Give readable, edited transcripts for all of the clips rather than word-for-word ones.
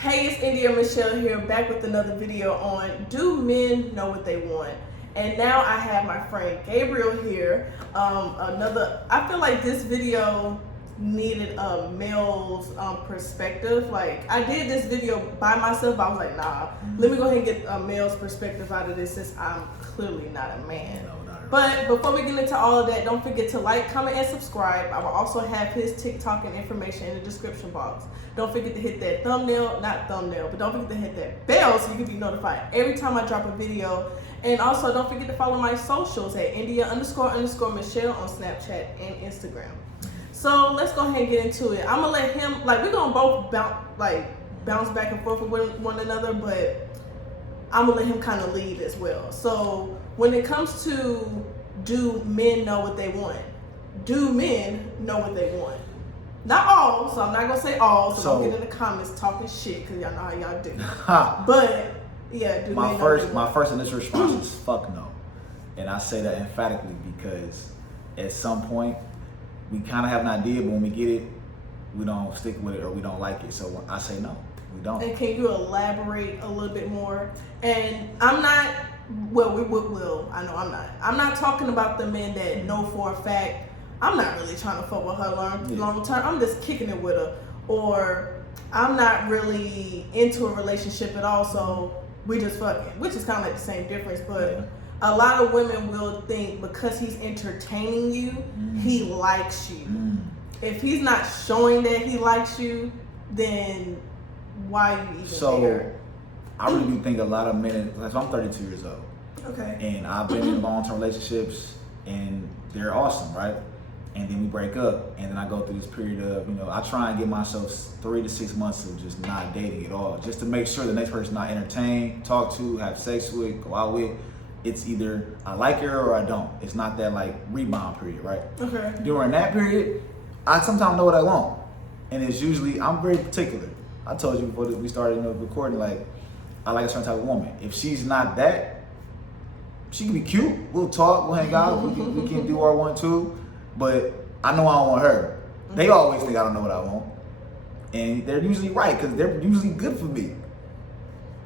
Hey, it's India Michelle here, back with another video on Do Men Know What They Want? And now I have my friend Gabriel here. I feel like this video needed a male's perspective. Like, I did this video by myself, but I was like, nah, let me go ahead and get a male's perspective out of this since I'm clearly not a man. But before we get into all of that, don't forget to like, comment, and subscribe. I will also have his TikTok and information in the description box. Don't forget to hit that but don't forget to hit that bell so you can be notified every time I drop a video. And also, don't forget to follow my socials at India__Michelle on Snapchat and Instagram. So let's go ahead and get into it. I'm gonna let him, we're gonna both bounce back and forth with one another, but I'm gonna let him kind of lead as well. So when it comes to do men know what they want? Do men know what they want? Not all, so I'm not gonna say all, so don't get in the comments talking shit, because y'all know how y'all do. But yeah, do my first initial response is fuck no. And I say that emphatically because at some point we kind of have an idea, but when we get it, we don't stick with it or we don't like it. So I say no, we don't. And can you elaborate a little bit more? And I'm not, I know I'm not. I'm not talking about the men that know for a fact, I'm not really trying to fuck with her long term. I'm just kicking it with her. Or I'm not really into a relationship at all, so we just fucking, which is kind of like the same difference. But a lot of women will think because he's entertaining you, he likes you. If he's not showing that he likes you, then why are you even there? I really do think a lot of men, so I'm 32 years old. Okay. And I've been in long-term relationships and they're awesome, right? And then we break up and then I go through this period of, I try and give myself 3 to 6 months of just not dating at all, just to make sure the next person I entertain, talk to, have sex with, go out with, it's either I like her or I don't. It's not that rebound period, right? Okay. During that period, I sometimes know what I want. And it's usually, I'm very particular. I told you before we started recording, I like a certain type of woman. If she's not that, she can be cute. We'll talk, we'll hang out, we can do our 1-2. But I know I don't want her. They always think I don't know what I want. And they're usually right, because they're usually good for me.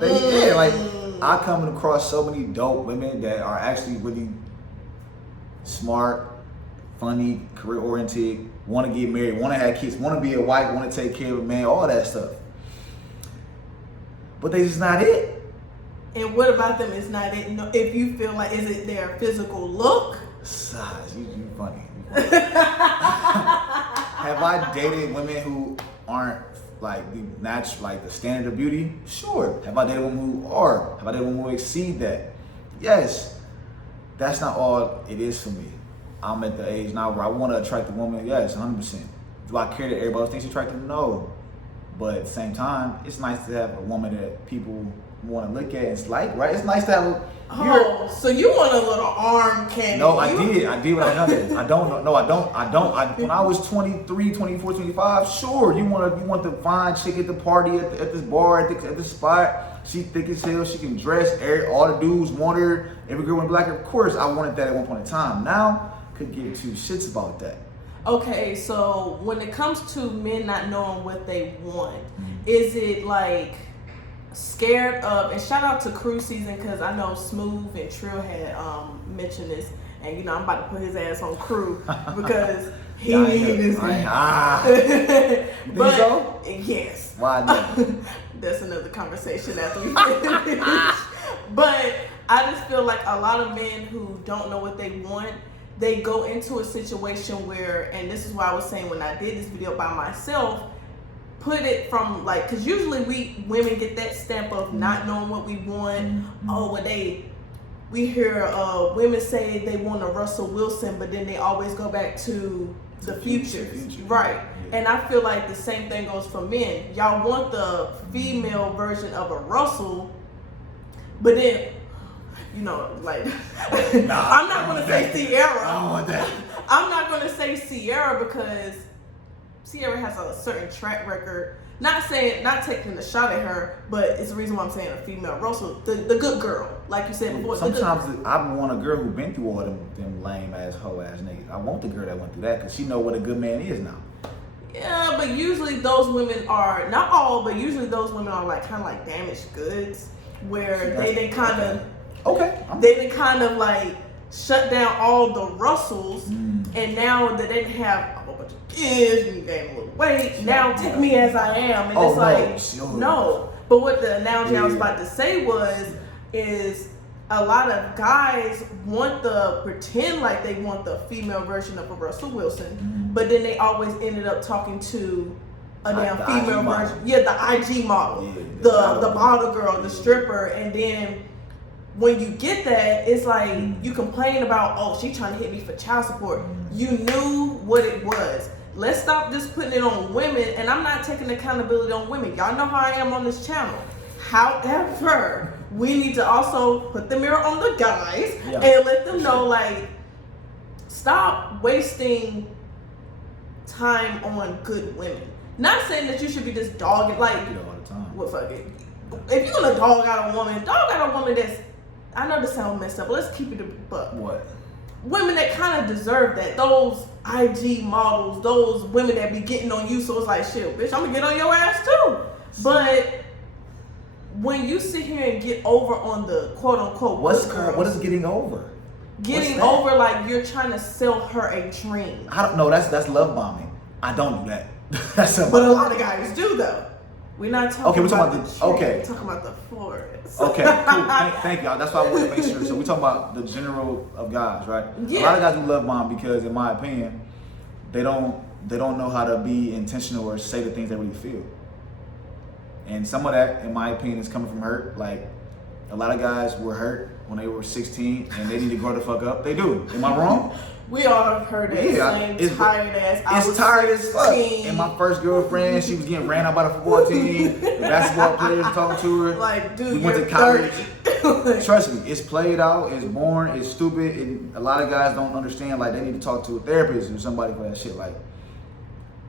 I come across so many dope women that are actually really smart, funny, career-oriented, want to get married, want to have kids, want to be a wife, want to take care of a man, all that stuff. But they just not it. And what about them is not it? If you feel like, is it their physical look? Size, you funny. Have I dated women who aren't the natural, the standard of beauty? Sure. Have I dated women who are? Have I dated women who exceed that? Yes. That's not all it is for me. I'm at the age now where I want to attract a woman. Yes, 100%. Do I care that everybody else thinks she's attractive? No. But at the same time, it's nice to have a woman that people want to look at and right? It's nice to have so you want a little arm candy? No, I did when I got it. I don't. No, I don't. When I was 23, 24, 25, sure, you want the fine chick at the party at this bar at this spot. She thick as hell. She can dress. All the dudes want her. Every girl went black. Of course, I wanted that at one point in time. Now, could give two shits about that. Okay, so when it comes to men not knowing what they want, is it scared of, and shout out to Cruise Season, because I know Smooth and Trill had mentioned this, and I'm about to put his ass on Crew because he needs this. But so? Yes. Why not? That's another conversation after we finish. But I just feel like a lot of men who don't know what they want, they go into a situation where, and this is why I was saying when I did this video by myself, put it from because usually women get that stamp of not knowing what we want. Oh, we hear women say they want a Russell Wilson, but then they always go back to the future. Right? Yeah. And I feel like the same thing goes for men. Y'all want the female version of a Russell, but then I'm not gonna say Sierra. I don't want that. I'm not gonna say Sierra because Sierra has a certain track record. Not taking a shot at her, but it's the reason why I'm saying a female Russell, the good girl, like you said before. Sometimes I want a girl who been through all them lame ass hoe ass niggas. I want the girl that went through that because she know what a good man is now. Yeah, but usually those women are, not all, but usually those women are like kind of like damaged goods, where they didn't kind of, they didn't kind of like shut down all the Russells, and now that they didn't have a whole bunch of kids and you gain a little weight, now take me as I am, and it's like, no. But what the analogy I was about to say is a lot of guys want to pretend like they want the female version of a Russell Wilson, but then they always ended up talking to a damn female version. Yeah, the IG model, the model girl, the stripper, and then when you get that, it's like you complain about, oh, she trying to hit me for child support. You knew what it was. Let's stop just putting it on women, and I'm not taking accountability on women. Y'all know how I am on this channel. However, we need to also put the mirror on the guys and let them know, like, stop wasting time on good women. Not saying that you should be just dogging, like, well, fuck it. If you're gonna dog out a woman that's, I know this sounds messed up, but let's keep it a buck. What? Women that kind of deserve that. Those IG models, those women that be getting on you, so it's like, shit, bitch, I'm gonna get on your ass too. But when you sit here and get over on the quote unquote, what is getting over? Getting over, like you're trying to sell her a dream. I don't know. That's love bombing. I don't do that. But a lot of guys do though. We're not talking. Okay, we're talking about the we're talking about the forest. Okay, cool. Thank y'all. That's why I wanted to make sure. So we're talking about the general of guys, right? Yeah. A lot of guys do love bomb because, in my opinion, they don't know how to be intentional or say the things they really feel. And some of that, in my opinion, is coming from hurt. Like, a lot of guys were hurt when they were 16 and they need to grow the fuck up. They do. Am I wrong? We all have heard that same tired ass. It's tired as fuck. And my first girlfriend, she was getting ran out by the football team. The basketball players talking to her. Like, dude, we went to college. Trust me, it's played out. It's boring. It's stupid. And a lot of guys don't understand. Like, they need to talk to a therapist or somebody for that shit. Like,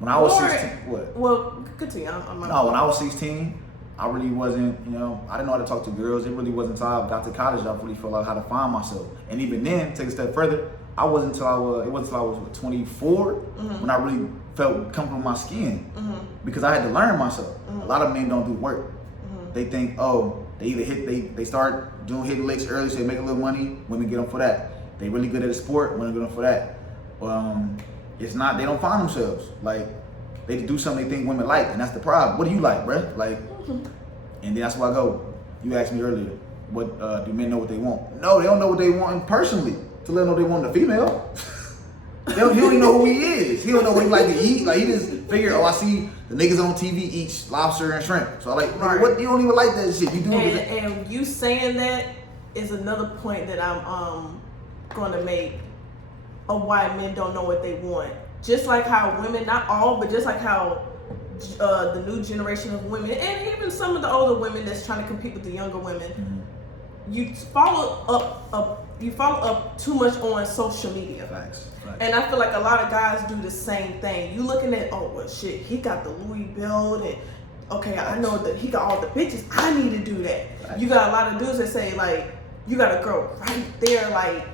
when I was 16, what? Well, continue. When I was 16, I really wasn't, I didn't know how to talk to girls. It really wasn't until I got to college that I really felt like how to find myself. And even then, take a step further, it wasn't until I was 24 when I really felt comfortable in my skin because I had to learn myself. A lot of men don't do work. They think, they either they start doing hitting licks early so they make a little money, women get them for that. They really good at a sport, women get them for that. It's not, they don't find themselves. Like, they do something they think women like, and that's the problem. What do you like, bruh? Like, and then that's why I go, you asked me earlier, what do men know what they want? No, they don't know what they want personally. To let them know they want a female. He don't even know who he is. He don't know what he like to eat. Like, he just figure, I see the niggas on TV eat lobster and shrimp. So I like, what? You don't even like that shit. You do and you saying that is another point that I'm going to make of why men don't know what they want. Just like how women, not all, but just like how the new generation of women, and even some of the older women that's trying to compete with the younger women, you follow up too much on social media. Facts. And I feel like a lot of guys do the same thing. You looking at, oh well, shit, he got the Louis belt, and okay, I know that he got all the bitches. I need to do that. Facts. You got a lot of dudes that say, like, you got a girl right there, like,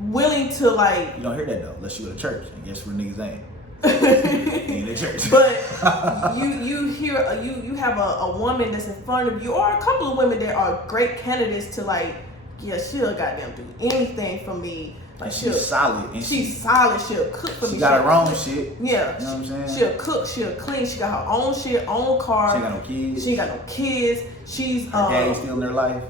willing to, like. You don't hear that though, unless you go to church, and guess where niggas ain't. In the church. But you hear you have a woman that's in front of you, or a couple of women that are great candidates to, like, yeah, she'll goddamn do anything for me. Like, she's solid. And she's solid. She'll cook for me. She got her own shit. Yeah. You know what I'm saying? She'll cook. She'll clean. She got her own shit, own car. She ain't got no kids. She ain't got no kids. She's her daddy's still in their life.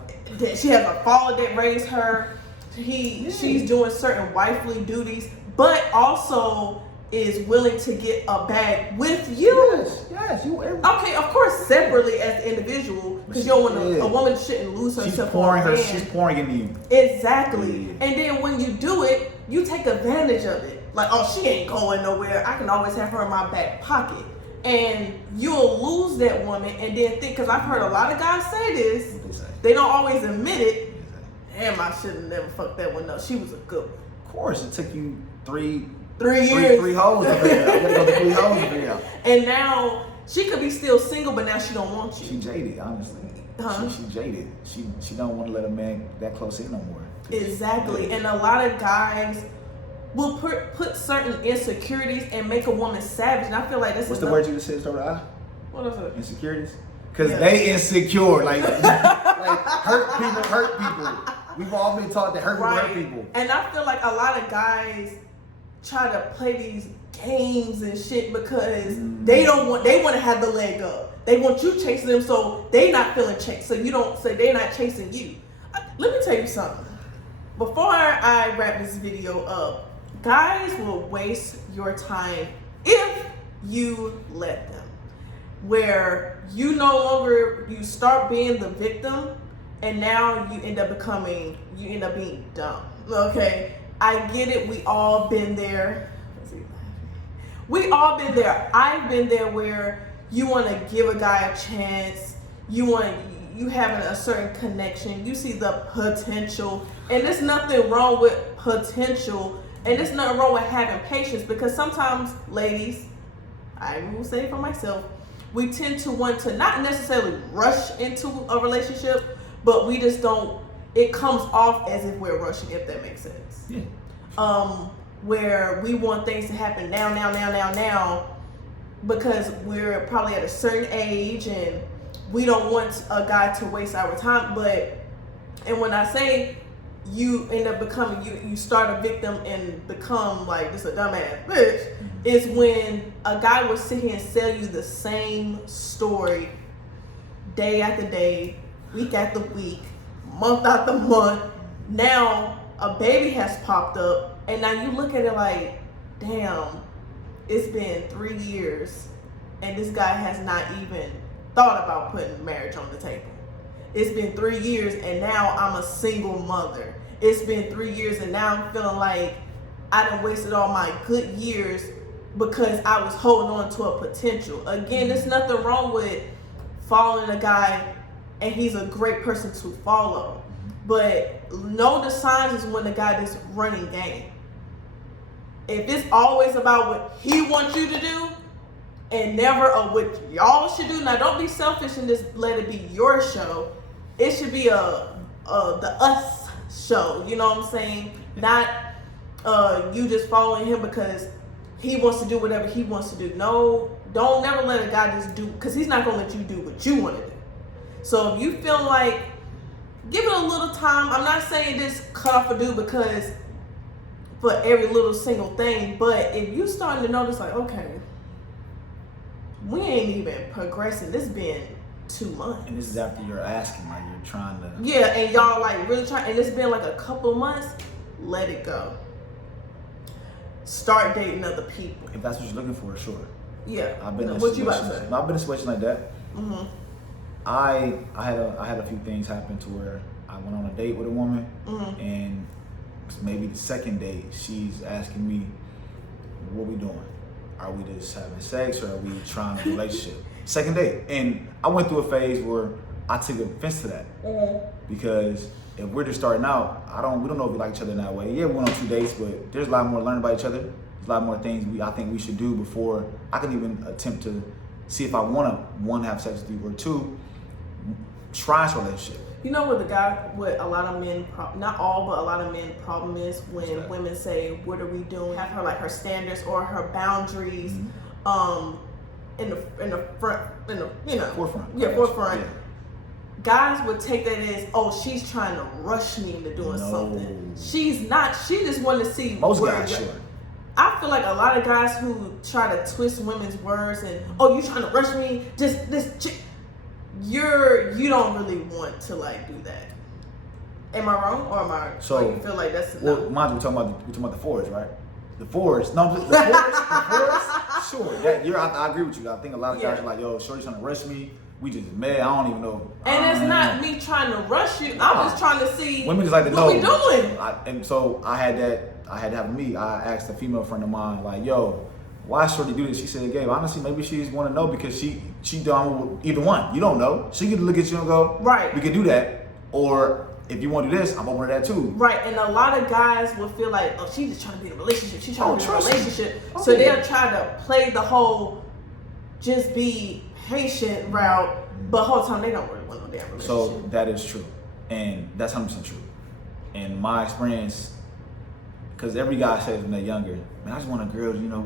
She has a father that raised her. She's doing certain wifely duties, but also is willing to get a bag with you. Yes, you. Okay, of course, separately as the individual, because you don't want a woman shouldn't lose herself. She's pouring into you. Exactly. Yeah. And then when you do it, you take advantage of it. Like, oh, she ain't going nowhere. I can always have her in my back pocket. And you'll lose that woman, and then think, because I've heard a lot of guys say this, they don't always admit it. Damn, I should have never fucked that one up. She was a good one. Of course, it took you 3 years. Three hoes to figure out. I gotta go to 3 hoes to figure out. And now she could be still single, but now she don't want you. She jaded, honestly. She jaded. She don't want to let a man that close in no more. Exactly. And a lot of guys will put certain insecurities and make a woman savage. And I feel like this What's is the word you just said? Start with I? What is it? Insecurities? Because Yeah. they insecure. Like hurt people hurt people. We've all been taught that hurt people. And I feel like a lot of guys try to play these games and shit because they want to have the leg up. They want you chasing them, so they not feeling chased. So you don't say they're not chasing you. Let me tell you something. Before I wrap this video up, guys will waste your time if you let them. Where you no longer, you start being the victim, and now you end up being dumb. Okay, I get it. We all been there. We all been there. I've been there where you want to give a guy a chance. You having a certain connection. You see the potential, and there's nothing wrong with potential, and there's nothing wrong with having patience, because sometimes, ladies, I will say it for myself, we tend to want to not necessarily rush into a relationship, but we just don't, it comes off as if we're rushing, if that makes sense. Yeah. Where we want things to happen now, because we're probably at a certain age and we don't want a guy to waste our time. And when I say you end up becoming, you start a victim and become like just a dumbass bitch, is when a guy will sit here and sell you the same story day after day, week after week, month after month. Now a baby has popped up, and now you look at it like, damn, it's been 3 years and this guy has not even thought about putting marriage on the table. It's been 3 years and now I'm a single mother. It's been 3 years and now I'm feeling like I done wasted all my good years because I was holding on to a potential. Again, there's nothing wrong with following a guy and he's a great person to follow. But know the signs is when the guy is running game. If it's always about what he wants you to do and never what y'all should do, now don't be selfish and just let it be your show. It should be the us show, you know what I'm saying? Not you just following him because he wants to do whatever he wants to do. No, don't never let a guy just do, because he's not going to let you do what you want to do. So if you feel like, give it a little time. I'm not saying just cut off a dude because for every little single thing, but if you starting to notice like, okay, we ain't even progressing. This been 2 months. And this is after you're asking, like you're trying to. Yeah, and y'all like really trying, and it's been like a couple months. Let it go. Start dating other people. If that's what you're looking for, sure. Yeah. I've been in what you about to say? I've been in a situation like that. Mm-hmm. I had a few things happen to where I went on a date with a woman, and maybe the second date, she's asking me, what we doing? Are we just having sex or are we trying to do a relationship? Second date. And I went through a phase where I took offense to that. Because if we're just starting out, we don't know if we like each other in that way. Yeah, we went on 2 dates, but there's a lot more to learn about each other. There's a lot more things I think we should do before I can even attempt to see if I want to, one, have sex with you, or two, try this relationship. You know what a lot of men, not all, but a lot of men problem is when women say, what are we doing? Have her like her standards or her boundaries in the Forefront. Yeah, forefront. Yeah. Guys would take that as, oh, she's trying to rush me into doing something. She's not. She just want to see. Most guys, sure. I feel like a lot of guys who try to twist women's words and, oh, you trying to rush me? Just this chick. You don't really want to like do that. Am I wrong, or am I? So or you feel like that's well, mind you, we're talking about the fours, right? The fours, no, the fours, sure. I agree with you. I think a lot of guys are like, yo, shorty's trying to rush me. We just met. I don't even know. And it's not me trying to rush you. I'm just trying to see women just like to know what we doing. And so I had to have me. I asked a female friend of mine, like, yo, why shorty do this? She said, Gabe, honestly, maybe she just want to know because she done with either one. You don't know. She could look at you and go, right, we could do that. Or if you want to do this, I'm open to that too. Right, and a lot of guys will feel like, oh, she's just trying to be in a relationship. She's trying to be in a relationship. Okay. So they'll try to play the whole just be patient route, but the whole time they don't really want no damn relationship. So that is true. And that's 100% true. In my experience, Because every guy says when they're younger, man, I just want a girl, you know,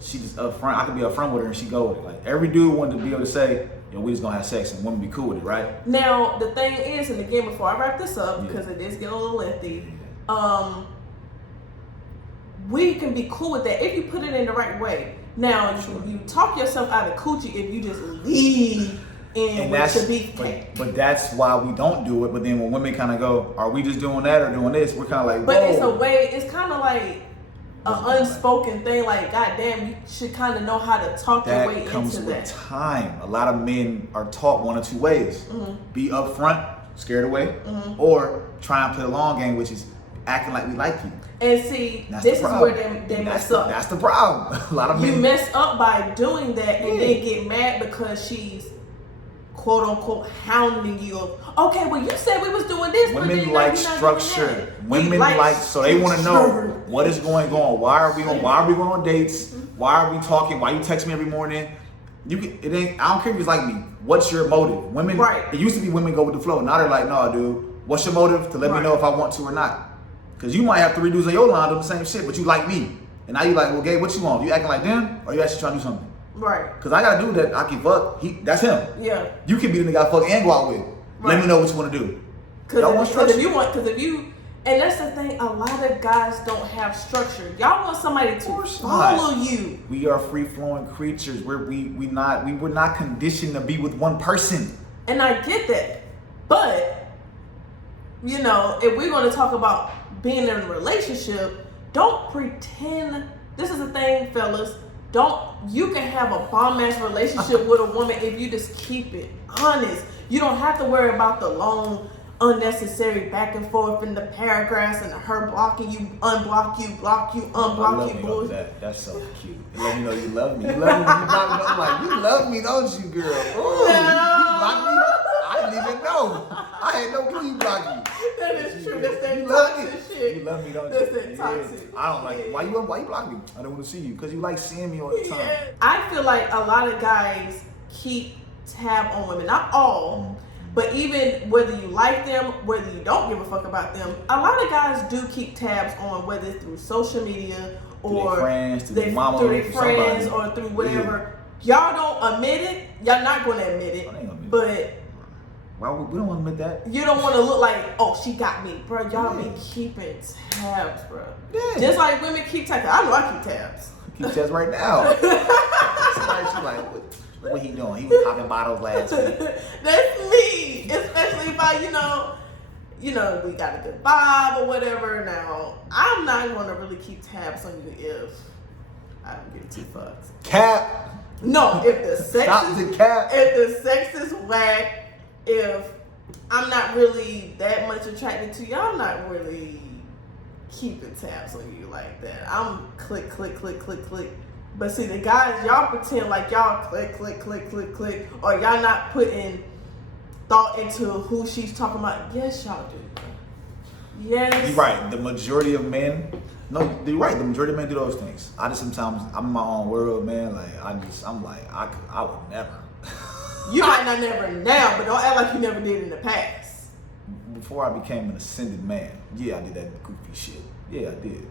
she just upfront. I can be upfront with her and she go with it. Like every dude wanted to be able to say, you know, we just gonna have sex and women be cool with it, right? Now the thing is, and again, before I wrap this up, because it is getting a little lengthy, we can be cool with that if you put it in the right way. Now you talk yourself out of coochie if you just leave in with the beefcake. But that's why we don't do it. But then when women kind of go, are we just doing that or doing this? We're kind of like, whoa. But it's a way. It's kind of like an unspoken thing. Like, goddamn, you should kind of know how to talk your way into that. That comes with time. A lot of men are taught one or two ways: be upfront, scared away, or try and play the long game, which is acting like we like you. And see, this is where they mess up. That's the problem. A lot of men mess up by doing that and then get mad because she's quote unquote hounding you. Okay, well, you said we was doing this. Women like structure. Women like so they want to know what is going on. Why are we going on dates? Why are we talking? Why you text me every morning? I don't care if it's like me. What's your motive? Women. Right. It used to be women go with the flow. Now they're like, no, dude. What's your motive to let me know if I want to or not? Because you might have 3 dudes on your line doing the same shit, but you like me. And now you like, well, Gabe, what you want? You acting like them, or you actually trying to do something? Right. Because I got a dude that I can fuck. That's him. Yeah. You can be the nigga I fuck and go out with. Right. Let me know what you want to do. Because if you, and that's the thing, a lot of guys don't have structure. Y'all want somebody to follow you. We are free-flowing creatures. We're not conditioned to be with one person. And I get that. But, you know, if we're going to talk about being in a relationship, don't pretend. This is the thing, fellas. You can have a bomb-ass relationship with a woman if you just keep it honest. You don't have to worry about the long, unnecessary back and forth in the paragraphs and her blocking you, unblock you, block you, unblock you. Bullshit. That's so cute. You let me know you love me. You love me when you block me. I'm like, you love me, don't you, girl? Ooh, no. You block me? I didn't even know. I had no clue you blocked me. That is true. That's that toxic shit. You love me, don't you? That's that toxic. I don't like it. Why you block me? I don't want to see you because you like seeing me all the time. Yeah. I feel like a lot of guys keep tab on women. Not all, but even whether you like them, whether you don't give a fuck about them, a lot of guys do keep tabs on, whether it's through social media or through their friends or through whatever. Yeah. Y'all don't admit it. Y'all not going to admit it. But well, we don't want to admit that. You don't want to look like, oh, she got me, bro. Y'all be keeping tabs, bro. Yeah. Just like women keep tabs. I know I keep tabs. Keep tabs right now. She's like, what he doing? He was popping bottles last week. That's me, especially if I, you know, we got a good vibe or whatever. Now, I'm not going to really keep tabs on you if I don't give 2 fucks. Cap. No, if the sex Stop is the cap. If the sex is whack. If I'm not really that much attracted to you, I'm not really keeping tabs on you like that. I'm click. But see, the guys, y'all pretend like y'all click, or y'all not putting thought into who she's talking about. Yes, y'all do. Yes. You're right. The majority of men, no, you're right. The majority of men do those things. I just sometimes, I'm in my own world, man. Like, I'm like, I would never. You might not never now, but don't act like you never did in the past. Before I became an ascended man, yeah, I did that goofy shit. Yeah, I did.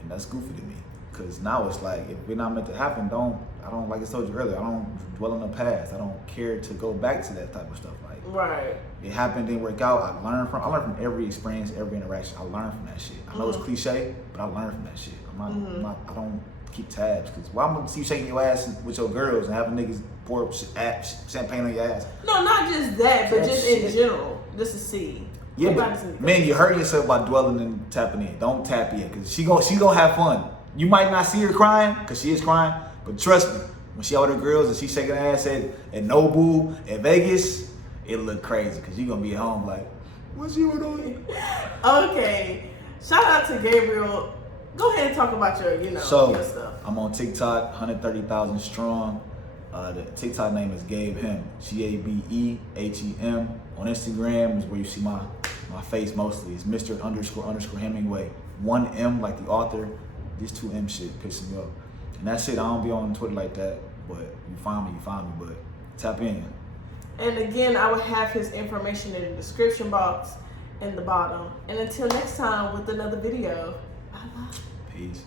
And that's goofy to me. Because now it's like, if we're not meant to happen, I don't, like I told you earlier, I don't dwell on the past. I don't care to go back to that type of stuff. Like, right. It happened, didn't work out. I learned from every experience, every interaction. I learned from that shit. I know it's cliche, but I learned from that shit. I don't keep tabs. Because why I'm going to see you shaking your ass with your girls and having niggas pour champagne on your ass? No, not just that, but just in general. Just to see. Yeah, but man, you hurt yourself by dwelling and tapping in. Don't tap in, because she gonna have fun. You might not see her crying, because she is crying, but trust me, when she out with her girls and she shaking her ass at Nobu, at Vegas, it'll look crazy, because you gonna be at home like, what's she doing? Okay, shout out to Gabriel. Go ahead and talk about your, your stuff. I'm on TikTok, 130,000 strong. The TikTok name is Gabe Hem, GABEHEM. On Instagram is where you see my face mostly. It's Mr. __ Hemingway. 1 M like the author. This 2 M shit pissing me off. And that's it. I don't be on Twitter like that. But you find me. But tap in. And again, I will have his information in the description box in the bottom. And until next time with another video. Bye-bye. Peace.